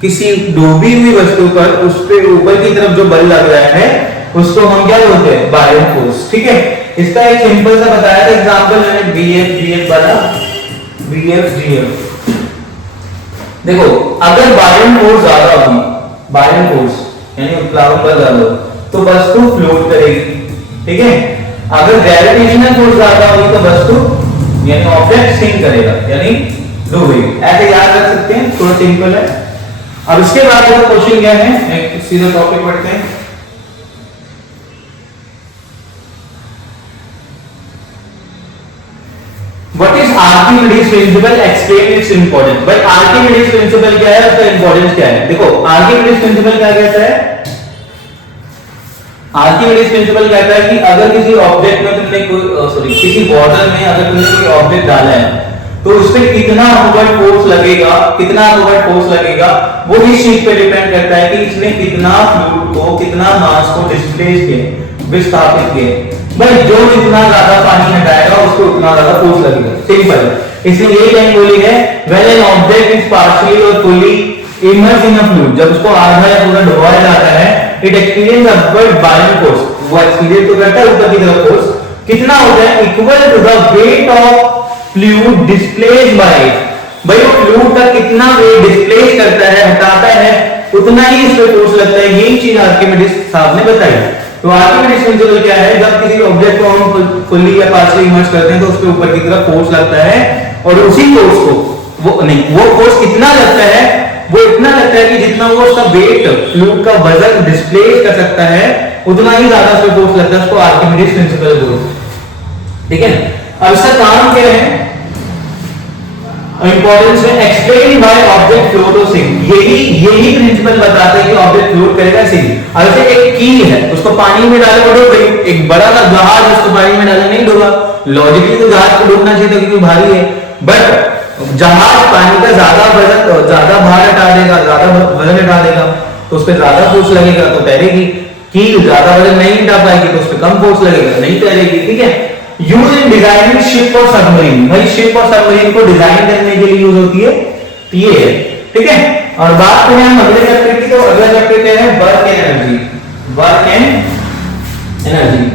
किसी डूबी हुई वस्तु पर उस पे ऊपर की तरफ जो बल लग रहा है उसको हम क्या बोलते हैं? बायोन फोर्स। ठीक है, इसका एक सिंपल सा बताया था एग्जांपल मैंने, BF वाला, BF देखो, अगर बायोन फोर्स ज्यादा होगी, बायोन फोर्स यानी उत्प्लावन बल ज्यादा हो, तो वस्तु फ्लोट करेगी। ठीक है, अगर ग्रेविटेशनल फोर्स ज्यादा होगी तो वस्तु यानी ऑब्जेक्ट सिंक करेगा, यानी डूबेगी। ऐसे याद रख सकते हैं, थोड़ा सिंपल है। अब इसके बाद का क्वेश्चन क्या है, एक सीधा टॉपिक पढ़ते हैं। What is Archimedes principal, explain its importance. भाई आर्किमिडीज प्रिंसिपल क्या है, उसका इंपॉर्टेंस क्या है? देखो आर्किमिडीज प्रिंसिपल क्या कहता है, आर्किमिडीज प्रिंसिपल कहता है कि अगर किसी ऑब्जेक्ट में तुमने कोई किसी बॉर्डर में अगर तुमने कोई ऑब्जेक्ट डाला है तो उस पर कितना अपवर्ड फोर्स लगेगा, कितना अपवर्ड फोर्स लगेगा, वो इस चीज पे डिपेंड करता है कि इसने कितना फ्लूइड को, कितना मास को डिस्प्लेस किया, विस्थापित किया। भाई जो जितना ज्यादा पानी हटाएगा उसको उतना ज्यादा फोर्स लगेगा, सिंपल। इसलिए ये लाइन बोली है, when an object is partially और fully immersed in a fluid, जब उसको आधा या पूरा डुबोया जाता है, it experience upward buoyant force, वो एक्सपीरियंस तो करता है ऊपर की तरफ फोर्स, कितना होता है, equal to the weight of fluid displaced by it. भाई वो फ्लूइड का कितना वेट डिस्प्लेस करता है, हटाता है, उतना ही इस पे फोर्स लगता है। यही चीज आर्किमिडीज साहब ने बताई। तो आर्किमिडीज प्रिंसिपल क्या है, जब किसी ऑब्जेक्ट को हम फुल्ली या पार्शियली इमर्स करते हैं तो उस पे ऊपर की तरफ फोर्स लगता है, और उसी फोर्स को वो फोर्स कितना लगता है, वो इतना लगता है कि जितना वो उसका वेट, फ्लूइड का वजन डिस्प्लेस कर सकता है, उतना ही ज्यादा उस पे फोर्स लगता है। उसको आर्किमिडीज प्रिंसिपल बोलते हैं, ठीक है। अब इसका काम क्या है, इंपॉर्टेंस में एक्सप्लेन बाय ऑब्जेक्ट फ्लोट और सिंक, यही प्रिंसिपल बताता है कि ऑब्जेक्ट फ्लोट करेगा सिंक। अब जैसे एक कील है, उसको पानी में डाले वो डूब गई, एक बड़ा सा जहाज उसको पानी में डाले नहीं डूबा, लॉजिकली तो जहाज को डूबना चाहिए था क्योंकि भारी है, बट जहाज पानी का ज्यादा वजन, ज्यादा भार हटा देगा, ज्यादा वजन हटा देगा तो उस पर ज्यादा फोर्स लगेगा तो तैरेगी। कील ज्यादा वजन नहीं हटा पाएगी तो उस पर कम फोर्स लगेगा, नहीं तैरेगी, ठीक है। यूज इन डिजाइनिंग शिप और सबमरीन, भाई शिप और सबमरीन को डिजाइन करने के लिए यूज होती है, ये है, ठीक है। और बात करें हम अगले चैप्टर की, तो अगला चैप्टर क्या है, work and energy, work and energy.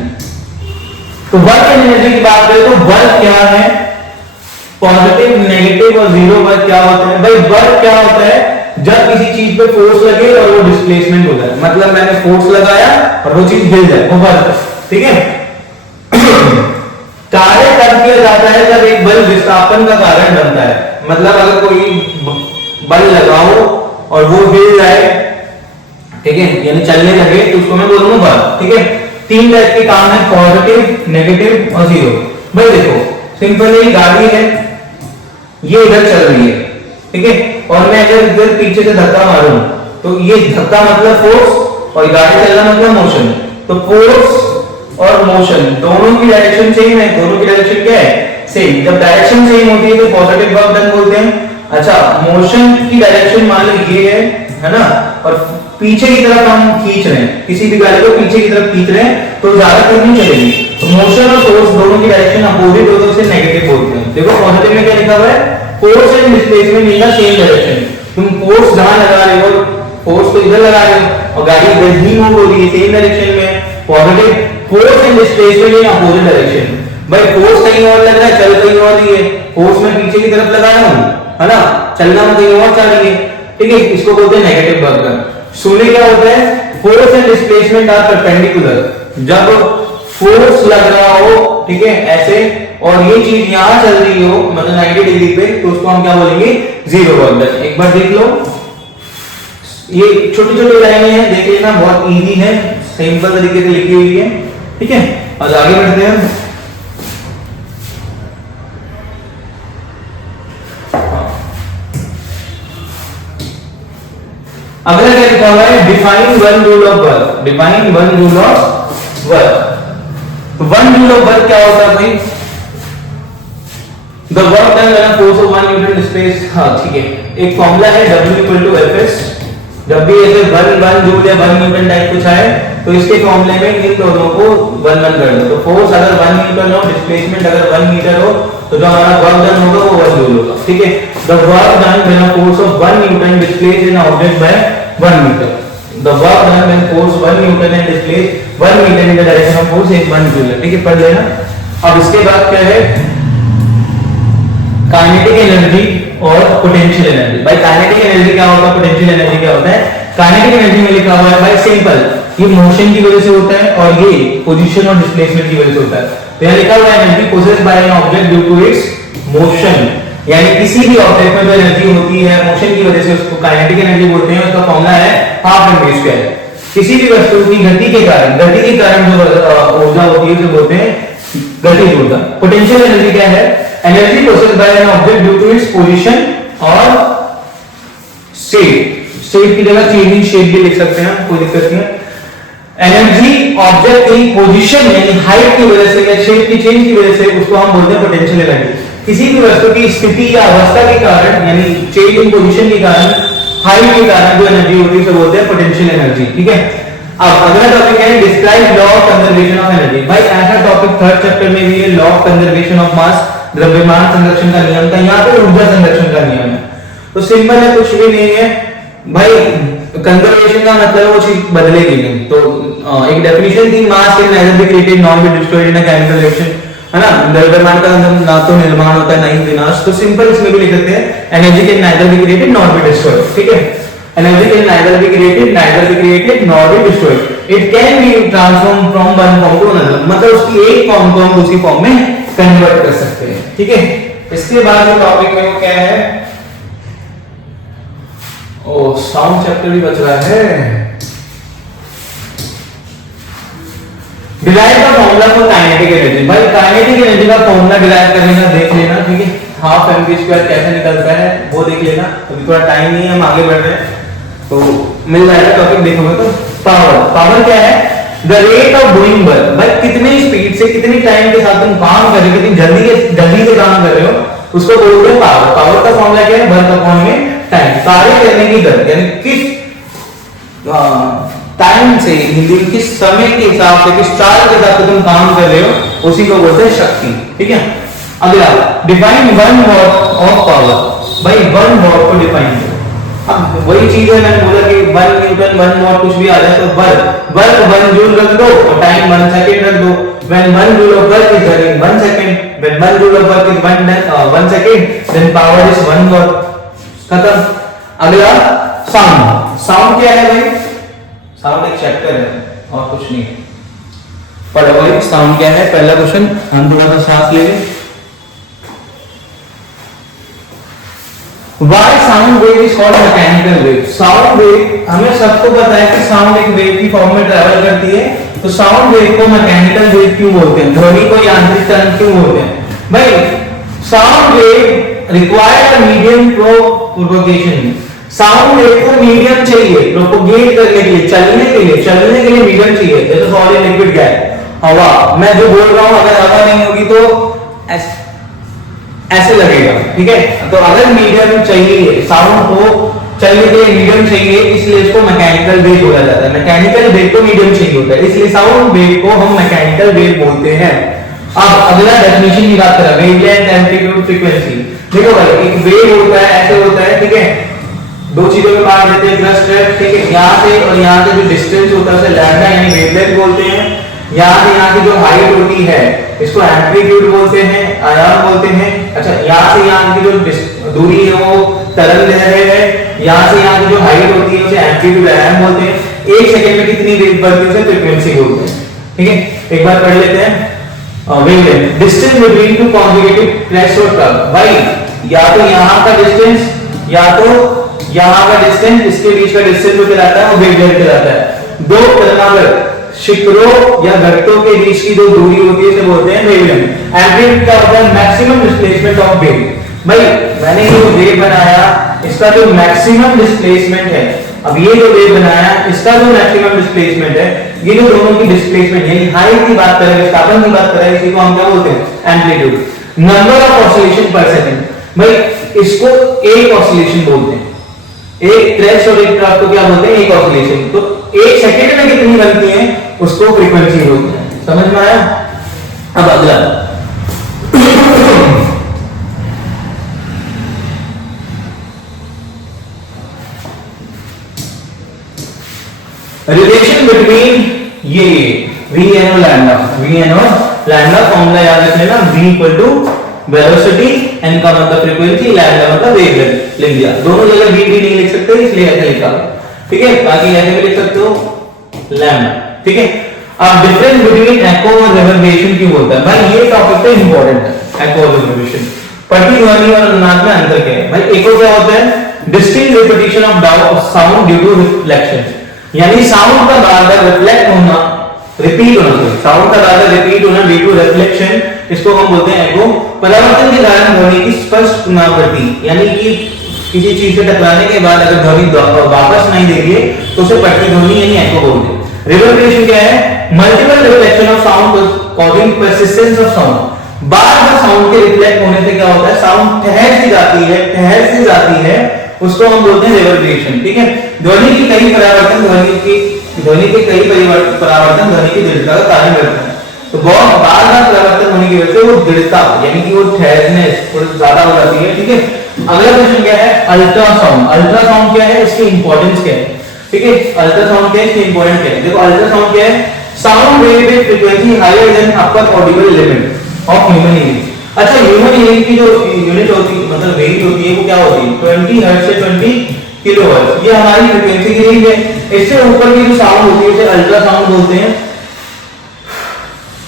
तो वर्क एंड एनर्जी की बात करें तो वर्क क्या है, पॉजिटिव, नेगेटिव और जीरो वर्क क्या होता है। भाई वर्क क्या होता है, जब किसी चीज पे फोर्स लगे और वो डिस्प्लेसमेंट हो जाए, मतलब मैंने फोर्स लगाया और वो चीज हिल जाए, वो वर्क, ठीक है। कार्य तब किया जाता है जब एक बल विस्थापन का कारण बनता है, मतलब अगर कोई बल लगाओ और वो हिल जाए, ठीक है, यानी चलने लगे, तो उसको मैं बोलूंगा बल, ठीक है। तीन टाइप के काम है, पॉजिटिव, नेगेटिव और जीरो। भाई देखो सिंपल, ये गाड़ी है, ये इधर चल रही है, ठीक है, और मैं अगर इधर पीछे से धक्का मारूं तो ये धक्का मतलब फोर्स और गाड़ी चलना मतलब मोशन। तो फोर्स और मोशन दोनों की डायरेक्शन सेम है, दोनों की डायरेक्शन क्या है, सेम। जब डायरेक्शन सेम होती है तो पॉजिटिव वर्क डन बोलते हैं। अच्छा, मोशन की डायरेक्शन मान लो ये है ना, और पीछे की तरफ हम खींच रहे हैं, किसी भी गाड़ी को पीछे की तरफ खींच रहे हैं तो ज्यादा दूर नहीं चलेगी। तो मोशन और फोर्स दोनों की डायरेक्शन अपोजिट हो तो उसे नेगेटिव बोलते हैं। देखो पॉजिटिव में क्या लिखा हुआ है, force and displacement in the same direction. तुम फोर्स जहां लगा रहे हो, फोर्स को इधर लगा रहे हो और गाड़ी इधर ही मूव हो रही है, सेम डायरेक्शन में। Positive, force and displacement in opposite direction. भाई फोर्स कहीं और लग रहा है, चल कहीं और रही है, फोर्स में पीछे की तरफ लगा रहा हूं, है ना, चलना में कहीं और चल रही है, ठीक है, इसको बोलते हैं नेगेटिव वर्क डन। सुने क्या होता है, force and displacement are perpendicular. जब फोर्स लग रहा हो, ठीक है, ऐसे, और ये चीज यहां चल रही हो मतलब 90 डिग्री पे, तो उसको हम क्या बोलेंगे, जीरो वर्क डन। एक बार देख लो, ये छोटी छोटी लाइनें हैं, देख लेना, बहुत इजी है, सिंपल तरीके से लिखी हुई है, ठीक है। और आगे बढ़ते हैं, अगला क्या लिखा हुआ है, define one rule of work. Define one rule of work. One rule of work क्या होता है भाई, the work done when force of 1 Newton space. हाँ ठीक है, एक फॉर्मूला है W=Fs। जब भी ऐसे 1 जूल या 1 न्यूटन टाइप कुछ आए तो इसके फॉर्मूले में इन दोनों को 1 कर दो। तो फोर्स अगर 1 न्यूटन हो, डिस्प्लेसमेंट अगर 1 मीटर हो, तो जो हमारा वर्क डन होगा वो 1 जूल होगा, ठीक है। The work done when a force of 1 newton displace in object by 1 metre. The work done when force 1 newton and displace 1 metre in the direction of force is 1 joule, ठीक है, पढ़ लेना। अब इसके बाद क्या है, काइनेटिक एनर्जी और पोटेंशियल एनर्जी। भाई काइनेटिक एनर्जी क्या होता है, पोटेंशियल एनर्जी क्या होता है। काइनेटिक एनर्जी में लिखा हुआ है भाई सिंपल, ये मोशन की वजह से होता है और ये पोजीशन और डिस्प्लेसमेंट की वजह से होता है। तो यहां लिखा हुआ है energy possessed by an object due to its motion, यानी किसी भी ऑब्जेक्ट में जो एनर्जी होती है मोशन की वजह से उसको काइनेटिक एनर्जी बोलते हैं। उसका फॉर्मूला है हाफ एम स्क्वायर। किसी भी वस्तु की गति के कारण जो ऊर्जा होती है उसे बोलते हैं गतिज ऊर्जा। पोटेंशियल एनर्जी क्या है? Energy processed by an object due to its position और स्टेट। स्टेट की जगह चेंजिंग स्टेट भी लिख सकते हैं, कोई दिक्कत नहीं है। एनर्जी ऑब्जेक्ट की पोजीशन यानी हाइट की वजह से या शेप की चेंज की वजह से उसको हम बोलते हैं पोटेंशियल एनर्जी। किसी भी वस्तु की स्थिति या अवस्था के कारण यानी चेंज इन पोजीशन के कारण, हाइट के कारण जो एनर्जी होती है उसे बोलते हैं पोटेंशियल एनर्जी। ठीक है, अब अगला टॉपिक है describe law of conservation of energy. भाई ऐसा टॉपिक थर्ड चैप्टर में भी है, law of conservation of mass, द्रव्यमान संरक्षण का नियम था, यहाँ पे ऊर्जा संरक्षण का नियम है। तो सिंपल है, कुछ भी नहीं है भाई। कंजर्वेशन का मतलब वो चीज बदलेगी नहीं। तो एक डेफिनेशन थी, मास can neither be created nor be destroyed in a chemical reaction, है ना। द्रव्यमान का ना तो निर्माण होता है ना ही विनाश। तो सिंपल इसमें भी लिख सकते हैं energy can neither be created nor be destroyed. ठीक है, energy can neither be created nor be destroyed. It can be transform from one form to another, मतलब उसकी एक फॉर्म को हम दूसरी फॉर्म में कन्वर्ट कर सकते हैं। ठीक है, इसके बाद जो टॉपिक में वो क्या है, ओ साउंड चैप्टर भी बच रहा है। Derive the formula for kinetic energy. भाई काइनेटिक एनर्जी का फॉर्मूला डिराइव करने का देख लेना। ठीक है, हाफ mv² कैसे निकलता है वो देख लेना। अभी थोड़ा टाइम नहीं है, हम आगे बढ़ रहे हैं तो मिल जाएगा टॉपिक। देखोगे तो पावर क्या है? The rate of doing work. भाई कितनी स्पीड से कितनी टाइम के साथ तुम काम कर रहे हो, कितनी जल्दी से काम कर रहे हो, उसको बोलते हैं पावर। पावर का फॉर्मूला क्या है? वर्क अपॉन में टाइम। कार्य करने की दर यानी किस टाइम से, हिंदी में किस समय के हिसाब से, किस चाल के साथ तुम काम कर रहे हो, उसी को बोलते हैं शक्ति। ठीक है, अगला डिफाइन 1 वॉट ऑफ पावर। भाई 1 वॉट को डिफाइन करो। अब वही चीज है, मैंने बोला कि 1 न्यूटन 1 वॉट कुछ भी आ जाए तो वर्क 1 जूल रख दो और टाइम 1 सेकंड रख दो। when 1 joule of work is done in 1 second, when 1 joule of work is 1 second, then power is 1 watt। खत्म। अगला साउंड। साउंड क्या है भाई? साउंड एक चैप्टर है और कुछ नहीं। पढ़ो भाई साउंड क्या है। पहला क्वेश्चन, हम थोड़ा सा सांस ले लें। Why sound wave is called mechanical wave? Sound wave हमें सबको पता है कि साउंड एक वेव की फॉर्म में ट्रैवल करती है। तो साउंड वेव को मैकेनिकल वेव क्यों बोलते हैं? ध्वनि को यांत्रिक तरंग क्यों बोलते हैं? भाई sound wave required a medium for propagation. Sound wave को मीडियम चाहिए प्रोपगेट करने के लिए, चलने के लिए मीडियम चाहिए। जैसे सॉलिड, लिक्विड, गैस, हवा। मैं जो बोल रहा हूं अगर हवा नहीं होगी तो ऐसे लगेगा। ठीक है, तो अगर मीडियम चाहिए, साउंड को चलने के लिए मीडियम चाहिए, इसलिए इसको मैकेनिकल वेव बोला जाता है। मैकेनिकल वेव को मीडियम चाहिए होता है, इसलिए साउंड वेव को हम मैकेनिकल वेव बोलते हैं। अब अगला डेफिनेशन की बात करें, वेवलेंथ, एम्पलीट्यूड, फ्रीक्वेंसी। देखो भाई एक वेव होता है, ऐसे होता है। ठीक है, दो चीजों में बांट देते हैं, क्रस्ट है। ठीक है, यहाँ से और यहाँ से जो डिस्टेंस होता है उसे लैम्डा यानी वेवलेंथ बोलते हैं। यहाँ की जो हाइट होती है इसको एम्पलीट्यूड बोलते हैं, आयाम बोलते हैं। अच्छा, यहाँ से यहाँ की जो दूरी है वो तरंग दैर्ध्य है। यहाँ से यहाँ की जो हाइट होती है उसे एम्पलीट्यूड, आयाम बोलते हैं। 1 सेकंड में कितनी वेव बढ़ती है उसे फ्रीक्वेंसी बोलते हैं। ठीक है, एक बार पढ़ लेते हैं। Wavelength, distance between two conjugative crest और कर्व। भाई या तो यहाँ का डिस्टेंस या तो यहाँ का डिस्टेंस, इसके बीच का डिस्टेंस जो कहलाता है वो वेवलेंथ कहलाता है। दो तरंगाग्र शिखरों या घटकों के बीच की जो दूरी होती है उसे बोलते हैं वेवलेंथ। एम्पलीट्यूड क्या होता है? Maximum displacement of wave. भाई मैंने ये वेव बनाया, इसका जो मैक्सिमम डिस्प्लेसमेंट है, अब ये जो वेव बनाया इसका जो मैक्सिमम डिस्प्लेसमेंट है, ये जो दोनों की डिस्प्लेसमेंट यानी हाइट की बात करें, विस्थापन की बात करें, इसी को हम क्या बोलते हैं? एम्पलीट्यूड। नंबर ऑफ ऑसिलेशन पर सेकंड। भाई इसको एक ऑसिलेशन बोलते हैं। एक क्रेस्ट और एक ट्रफ को क्या बोलते हैं? एक ऑसिलेशन। तो 1 सेकंड में कितनी बनती है उसको फ्रीक्वेंसी बोलते हैं। समझ में आया? अब अगला रिलेशन बिटवीन ये Vn और लैम्डा। Vn और लैम्डा फॉर्मूला याद रख लेना। V equal to velocity, n का मतलब फ्रीक्वेंसी, लैम्डा मतलब वेवलेंथ लिख दिया। दोनों जगह v भी नहीं लिख सकते इसलिए ऐसे लिखा। ठीक है, बाकी ऐसे भी लिख सकते हो लैम्डा। ठीक है, अब डिफरेंस बिटवीन एको और रिवर्बरेशन क्यों बोलता है? भाई ये टॉपिक तो इंपॉर्टेंट है। एको और रिवर्बरेशन, प्रतिध्वनि और अनुनाद में अंतर क्या है? भाई एको क्या होता है? Distinct repetition of sound due to reflection, यानी साउंड का बार-बार रिफ्लेक्ट होना रिपीट होना चाहिए, साउंड का ज्यादा रिपीट होना ड्यू टू रिफ्लेक्शन, इसको हम बोलते हैं एको। परावर्तन के कारण ध्वनि की स्पष्ट पुनरावृत्ति, यानी कि किसी चीज से टकराने के बाद अगर ध्वनि वापस नहीं देगी तो उसे पटती ध्वनि यानी एको बोलते हैं। रिवर्बरेशन क्या है? Multiple reflection of sound causing persistence of sound. Bar bar sound के रिफ्लेक्ट होने से क्या होता है, साउंड ठहर सी जाती है, उसको हम बोलते हैं रिवर्बरेशन। ठीक है, ध्वनि के कई परावर्तन ध्वनि की दृढ़ता का कारण बनता है। तो बहुत बार बार परावर्तन होने की वजह से वो दृढ़ता यानी कि वो ठहरनेस थोड़ी ज्यादा हो जाती है। ठीक है, अगला क्वेश्चन क्या है? अल्ट्रासाउंड। अल्ट्रासाउंड क्या है, इसकी इंपॉर्टेंस क्या है? ठीक है, अल्ट्रासाउंड क्या है, इसकी इंपॉर्टेंस क्या है? देखो अल्ट्रासाउंड क्या है? Sound wave with frequency higher than upper audible limit of human hearing. अच्छा, ह्यूमन हियरिंग की जो यूनिट होती है, मतलब वेव होती है, वो क्या होती है? 20 हर्ट्ज से 20 किलोहर्ट्ज, ये हमारी फ्रीक्वेंसी की रेंज है। इससे ऊपर की जो साउंड होती है उसे अल्ट्रासाउंड बोलते हैं।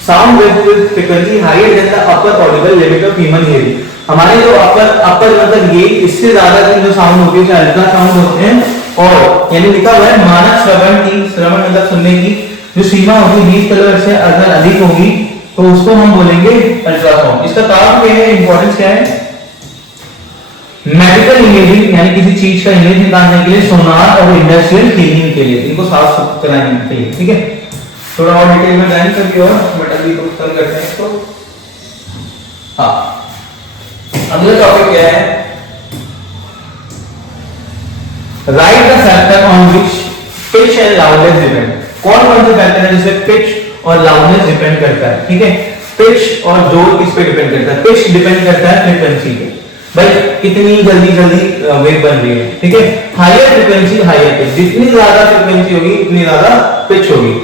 Sound wave with frequency higher than the upper audible limit of human hearing, हमारे जो अपर मतलब ये इससे ज्यादा की जो साउंड होती है उसे अल्ट्रासाउंड बोलते हैं। और यानी लिखा हुआ है मानक श्रवण मतलब सुनने की जो सीमा होगी 20 किलोहर्ट्ज से अगर अधिक होगी तो उसको हम बोलेंगे अल्ट्रासाउंड। इसका काम क्या है, इंपॉर्टेंस क्या है? मेडिकल इमेजिंग यानी किसी चीज का इमेज निकालने के लिए, सोनार और इंडस्ट्रियल क्लीनिंग के लिए, इनको साफ कराने के लिए। ठीक है, थोड़ा और डिटेल में जाएंगे कभी और, बट अभी तो खत्म करते हैं इसको। हाँ, अगला टॉपिक क्या है? Right the factor on which pitch and loudness depend. कौन कौन से फैक्टर है जिसपे पिच और लाउडनेस डिपेंड करता है? ठीक है, पिच और जोर किस पे डिपेंड करता है? पिच डिपेंड करता है फ्रीक्वेंसी पे, भाई कितनी जल्दी वेव बन रही है। ठीक है, हायर फ्रीक्वेंसी हायर पिच, जितनी ज्यादा फ्रीक्वेंसी होगी उतनी ज्यादा पिच होगी।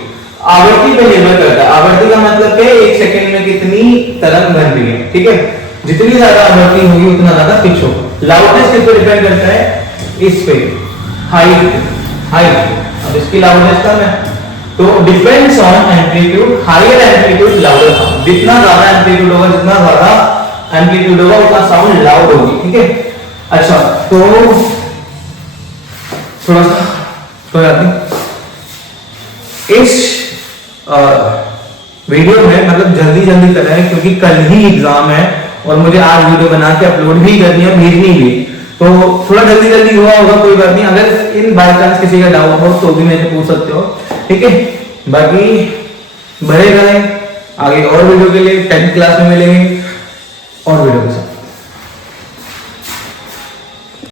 आवृत्ति पे निर्भर करता है, आवृत्ति का मतलब क्या है? 1 सेकंड में कितनी तरंग बन रही है। ठीक है, जितनी ज्यादा आवृत्ति होगी उतना ज्यादा पिच होगा। लाउडनेस किस पे डिपेंड करता है? इस पे, हाइट। अब इसकी लाउडनेस कम है तो depends on amplitude, higher amplitude louder sound. जितना ज्यादा एम्पलीट्यूड होगा, जितना ज्यादा एम्पलीट्यूड होगा उतना साउंड लाउड होगी। ठीक है, अच्छा तो थोड़ा सा कोई बात नहीं, इस वीडियो में मतलब जल्दी कर रहे हैं क्योंकि कल ही एग्जाम है और मुझे आज वीडियो बना के अपलोड भी करनी है, भेजनी भी, तो थोड़ा जल्दी हुआ होगा, कोई बात नहीं। अगर इन बाय चांस किसी का डाउट हो तो भी मेरे से पूछ सकते हो। ठीक है, बाकी बढ़े रहें आगे और वीडियो के लिए 10th क्लास में मिलेंगे और वीडियो के साथ।